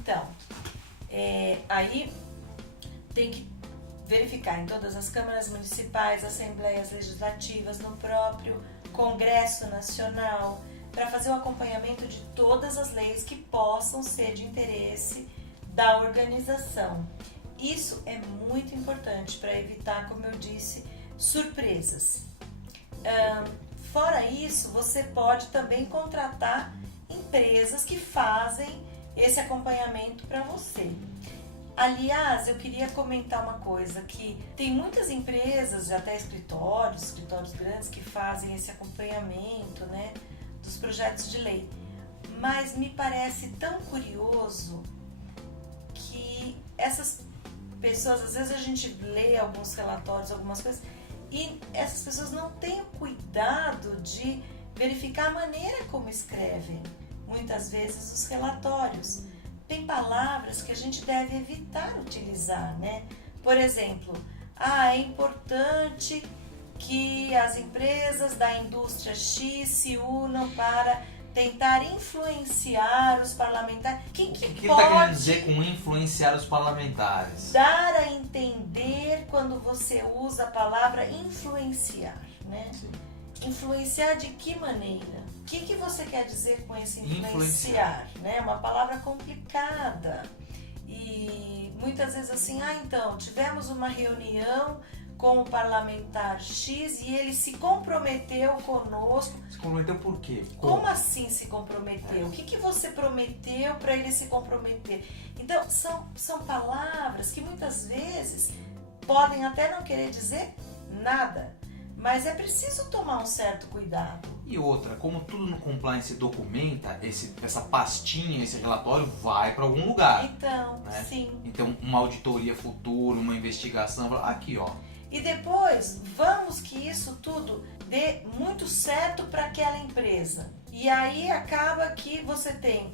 Então, aí tem que verificar em todas as câmaras municipais, assembleias legislativas, no próprio Congresso Nacional, para fazer o acompanhamento de todas as leis que possam ser de interesse da organização. Isso é muito importante para evitar, como eu disse, surpresas. Fora isso, você pode também contratar empresas que fazem esse acompanhamento para você. Aliás, eu queria comentar uma coisa, que tem muitas empresas, até escritórios grandes que fazem esse acompanhamento, né, dos projetos de lei. Mas me parece tão curioso que essas pessoas, às vezes a gente lê alguns relatórios, algumas coisas, e essas pessoas não têm o cuidado de verificar a maneira como escrevem, muitas vezes, os relatórios. Tem palavras que a gente deve evitar utilizar, né? Por exemplo, é importante que as empresas da indústria X se unam para tentar influenciar os parlamentares. O que está querendo dizer com influenciar os parlamentares? Dar a entender quando você usa a palavra influenciar, né? Sim. Influenciar de que maneira? O que você quer dizer com esse influenciar? Né? Uma palavra complicada. E muitas vezes assim, então, tivemos uma reunião com o parlamentar X e ele se comprometeu conosco. Se comprometeu por quê? Como assim se comprometeu? O que você prometeu para ele se comprometer? Então, são palavras que muitas vezes podem até não querer dizer nada, mas é preciso tomar um certo cuidado. E outra, como tudo no compliance documenta, essa pastinha, esse relatório vai para algum lugar. Então, né? Sim. Então, uma auditoria futura, uma investigação, aqui ó. E depois, vamos que isso tudo dê muito certo para aquela empresa. E aí acaba que você tem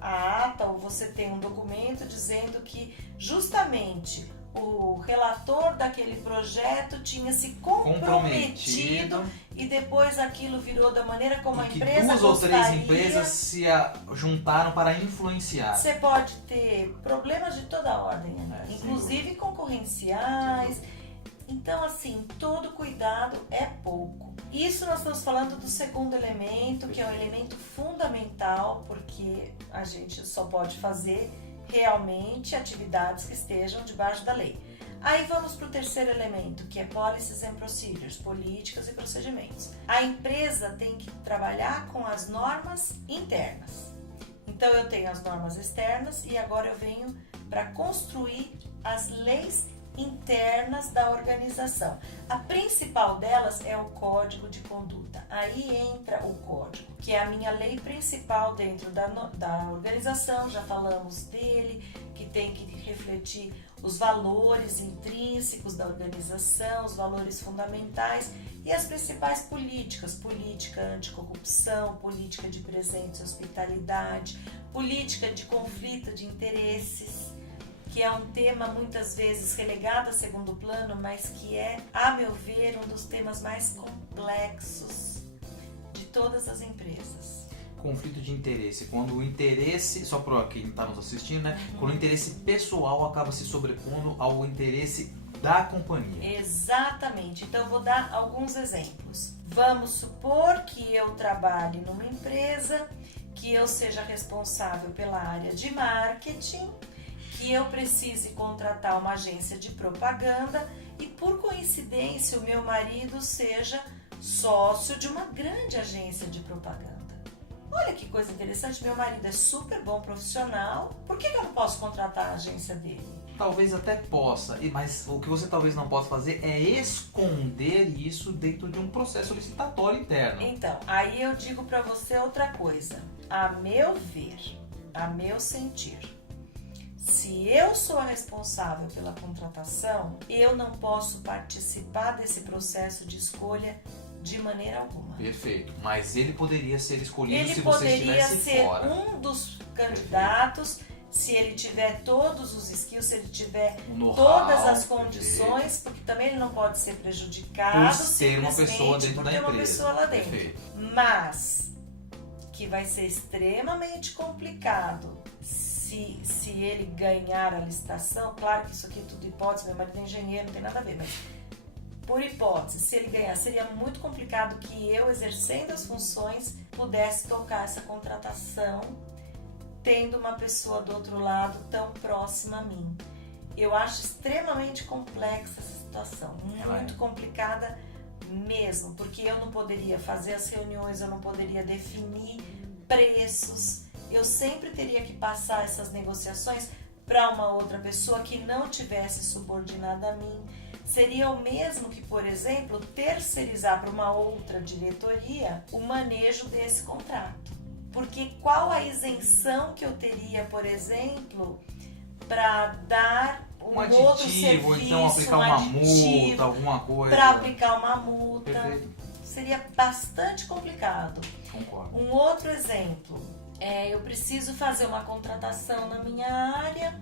a ata ou você tem um documento dizendo que justamente o relator daquele projeto tinha se comprometido e depois aquilo virou da maneira como a empresa duas gostaria. Ou três empresas se juntaram para influenciar. Você pode ter problemas de toda ordem, inclusive concorrenciais. Então, assim, todo cuidado é pouco. Isso nós estamos falando do segundo elemento, que é um elemento fundamental, porque a gente só pode fazer realmente atividades que estejam debaixo da lei. Aí vamos para o terceiro elemento, que é Policies and Procedures, políticas e procedimentos. A empresa tem que trabalhar com as normas internas. Então eu tenho as normas externas e agora eu venho para construir as leis internas da organização. A principal delas é o Código de Conduta. Aí entra o Código, que é a minha lei principal dentro da organização, já falamos dele, que tem que refletir os valores intrínsecos da organização, os valores fundamentais e as principais políticas, política anticorrupção, política de presentes e hospitalidade, política de conflito de interesses, que é um tema muitas vezes relegado a segundo plano, mas que é, a meu ver, um dos temas mais complexos de todas as empresas. Conflito de interesse, quando o interesse, só para quem está nos assistindo, né? Quando o interesse pessoal acaba se sobrepondo ao interesse da companhia. Exatamente, então eu vou dar alguns exemplos. Vamos supor que eu trabalhe numa empresa, que eu seja responsável pela área de marketing, que eu precise contratar uma agência de propaganda e, por coincidência, o meu marido seja sócio de uma grande agência de propaganda. Olha que coisa interessante, meu marido é super bom profissional, por que eu não posso contratar a agência dele? Talvez até possa, mas o que você talvez não possa fazer é esconder isso dentro de um processo licitatório interno. Então, aí eu digo para você outra coisa, a meu ver, a meu sentir. Se eu sou a responsável pela contratação, eu não posso participar desse processo de escolha de maneira alguma. Perfeito, mas ele poderia ser escolhido ele se você estivesse ser fora. Um dos candidatos, se ele tiver todos os skills, se ele tiver todas as condições, porque também ele não pode ser prejudicado por ter uma pessoa dentro da empresa. Uma pessoa lá dentro. Perfeito. Mas que vai ser extremamente complicado se se ele ganhar a licitação, claro que isso aqui é tudo hipótese, meu marido é engenheiro, não tem nada a ver, mas por hipótese, se ele ganhar, seria muito complicado que eu, exercendo as funções, pudesse tocar essa contratação, tendo uma pessoa do outro lado tão próxima a mim. Eu acho extremamente complexa essa situação, muito complicada mesmo, porque eu não poderia fazer as reuniões, eu não poderia definir preços, eu sempre teria que passar essas negociações para uma outra pessoa que não tivesse subordinada a mim. Seria o mesmo que, por exemplo, terceirizar para uma outra diretoria o manejo desse contrato. Porque qual a isenção que eu teria, por exemplo, para dar um outro serviço, ou então aplicar uma multa, alguma coisa. Para aplicar uma multa. Perfeito. Seria bastante complicado. Concordo. Um outro exemplo, eu preciso fazer uma contratação na minha área,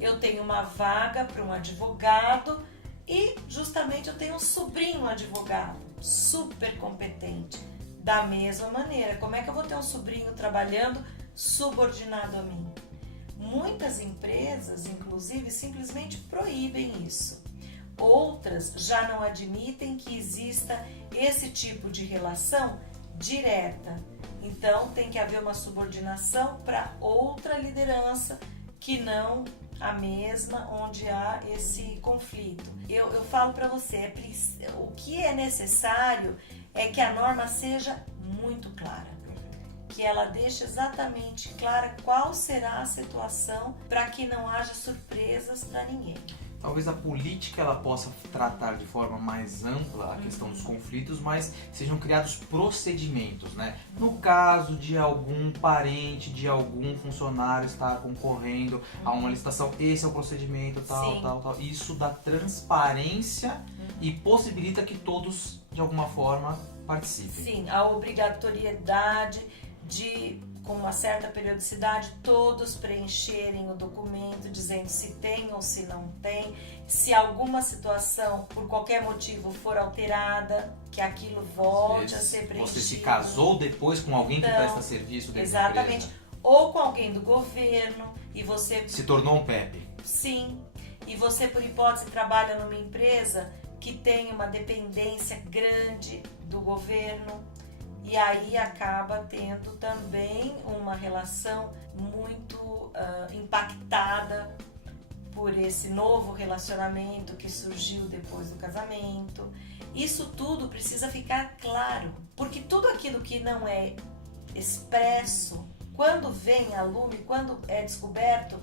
eu tenho uma vaga para um advogado e justamente eu tenho um sobrinho advogado, super competente. Da mesma maneira, como é que eu vou ter um sobrinho trabalhando subordinado a mim? Muitas empresas, inclusive, simplesmente proíbem isso. Outras já não admitem que exista esse tipo de relação direta. Então, tem que haver uma subordinação para outra liderança que não a mesma onde há esse conflito. Eu falo para você, o que é necessário é que a norma seja muito clara, que ela deixe exatamente clara qual será a situação para que não haja surpresas para ninguém. Talvez a política ela possa tratar de forma mais ampla a questão dos conflitos, mas sejam criados procedimentos, né? No caso de algum parente, de algum funcionário estar concorrendo a uma licitação, esse é o procedimento, tal. Isso dá transparência e possibilita que todos, de alguma forma, participem. Sim, a obrigatoriedade de, com uma certa periodicidade, todos preencherem o documento dizendo se tem ou se não tem, se alguma situação por qualquer motivo for alterada, que aquilo volte a ser preenchido. Você se casou depois com alguém que presta serviço dentro da empresa. Exatamente, ou com alguém do governo e você se tornou um PEP. Sim, e você por hipótese trabalha numa empresa que tem uma dependência grande do governo. E aí acaba tendo também uma relação muito impactada por esse novo relacionamento que surgiu depois do casamento. Isso tudo precisa ficar claro, porque tudo aquilo que não é expresso, quando vem a lume, quando é descoberto,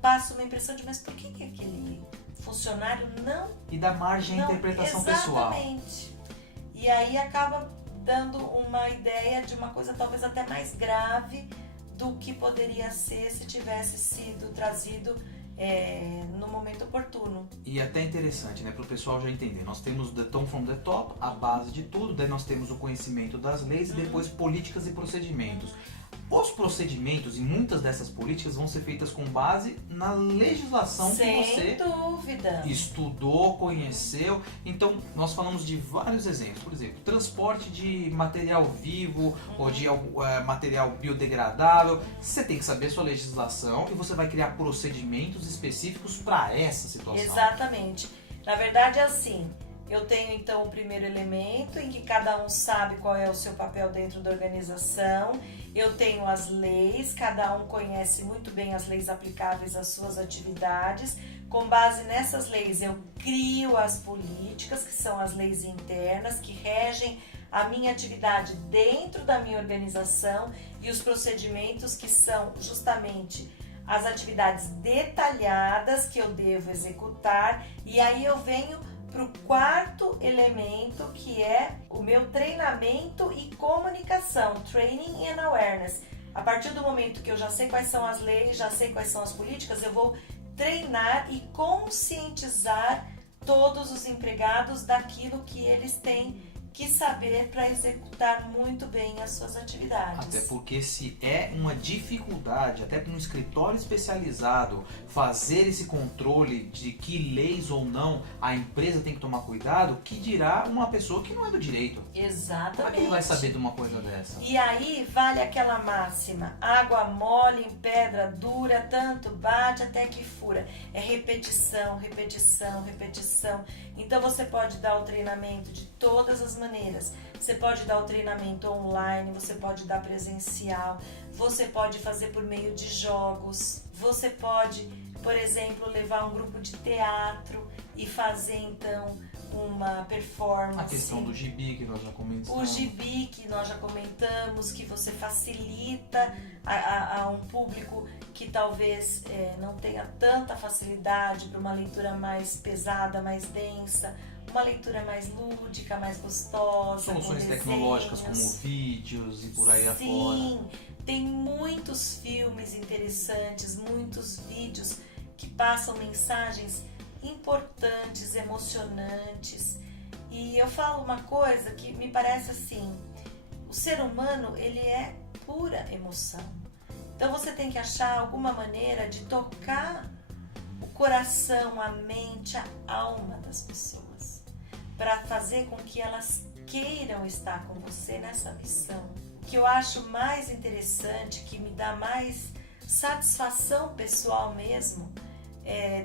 passa uma impressão de mas por que aquele funcionário não... E dá margem à interpretação pessoal. Exatamente. E aí acaba dando uma ideia de uma coisa talvez até mais grave do que poderia ser se tivesse sido trazido no momento oportuno. E até interessante, né, para o pessoal já entender. Nós temos the top from the top, a base de tudo, daí nós temos o conhecimento das leis e depois políticas e procedimentos. Os procedimentos e muitas dessas políticas vão ser feitas com base na legislação que você estudou, conheceu. Então, nós falamos de vários exemplos. Por exemplo, transporte de material vivo ou de material biodegradável. Você tem que saber a sua legislação e você vai criar procedimentos específicos para essa situação. Exatamente. Na verdade, é assim. Eu tenho então o primeiro elemento em que cada um sabe qual é o seu papel dentro da organização. Eu tenho as leis, cada um conhece muito bem as leis aplicáveis às suas atividades. Com base nessas leis eu crio as políticas, que são as leis internas, que regem a minha atividade dentro da minha organização, e os procedimentos, que são justamente as atividades detalhadas que eu devo executar. E aí eu venho para o quarto elemento, que é o meu treinamento e comunicação, training and awareness. A partir do momento que eu já sei quais são as leis, já sei quais são as políticas, eu vou treinar e conscientizar todos os empregados daquilo que eles têm que saber para executar muito bem as suas atividades. Até porque se é uma dificuldade, até para um escritório especializado fazer esse controle de que leis ou não a empresa tem que tomar cuidado, que dirá uma pessoa que não é do direito. Exatamente. Como é que ele vai saber de uma coisa dessa? E aí vale aquela máxima, água mole em pedra dura, tanto bate até que fura. É repetição, repetição, repetição. Então você pode dar o treinamento de todas as maneiras. Você pode dar o treinamento online, você pode dar presencial, você pode fazer por meio de jogos, você pode, por exemplo, levar um grupo de teatro e fazer então uma performance. A questão do gibi que nós já comentamos. O gibi que nós já comentamos, que você facilita a um público que talvez não tenha tanta facilidade para uma leitura mais pesada, mais densa, uma leitura mais lúdica, mais gostosa. Soluções tecnológicas como vídeos e por aí afora. Sim, tem muitos filmes interessantes, muitos vídeos que passam mensagens importantes, emocionantes. E eu falo uma coisa que me parece assim, o ser humano, ele é pura emoção. Então você tem que achar alguma maneira de tocar o coração, a mente, a alma das pessoas, para fazer com que elas queiram estar com você nessa missão. O que eu acho mais interessante, que me dá mais satisfação pessoal mesmo,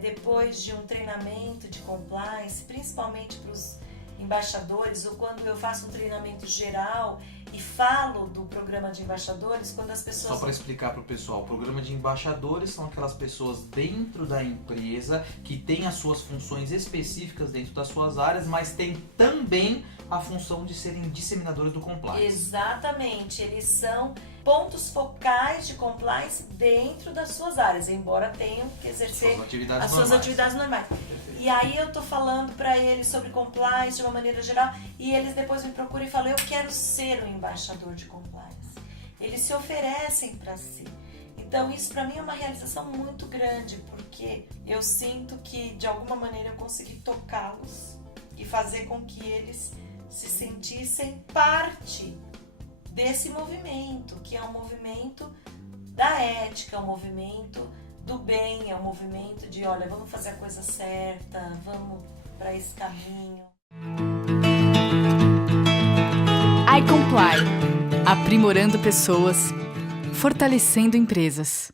depois de um treinamento de compliance, principalmente para os embaixadores, ou quando eu faço um treinamento geral e falo do programa de embaixadores, quando as pessoas... Só para explicar para o pessoal, o programa de embaixadores são aquelas pessoas dentro da empresa que têm as suas funções específicas dentro das suas áreas, mas tem também a função de serem disseminadores do compliance. Exatamente, eles são pontos focais de compliance dentro das suas áreas, embora tenham que exercer as suas atividades normais. E aí eu tô falando para eles sobre compliance de uma maneira geral e eles depois me procuram e falam, eu quero ser um embaixador de compliance. Eles se oferecem para si. Então isso para mim é uma realização muito grande, porque eu sinto que de alguma maneira eu consegui tocá-los e fazer com que eles se sentissem parte desse movimento, que é um movimento da ética, é um movimento do bem, é um movimento de, olha, vamos fazer a coisa certa, vamos para esse caminho. iComply, aprimorando pessoas, fortalecendo empresas.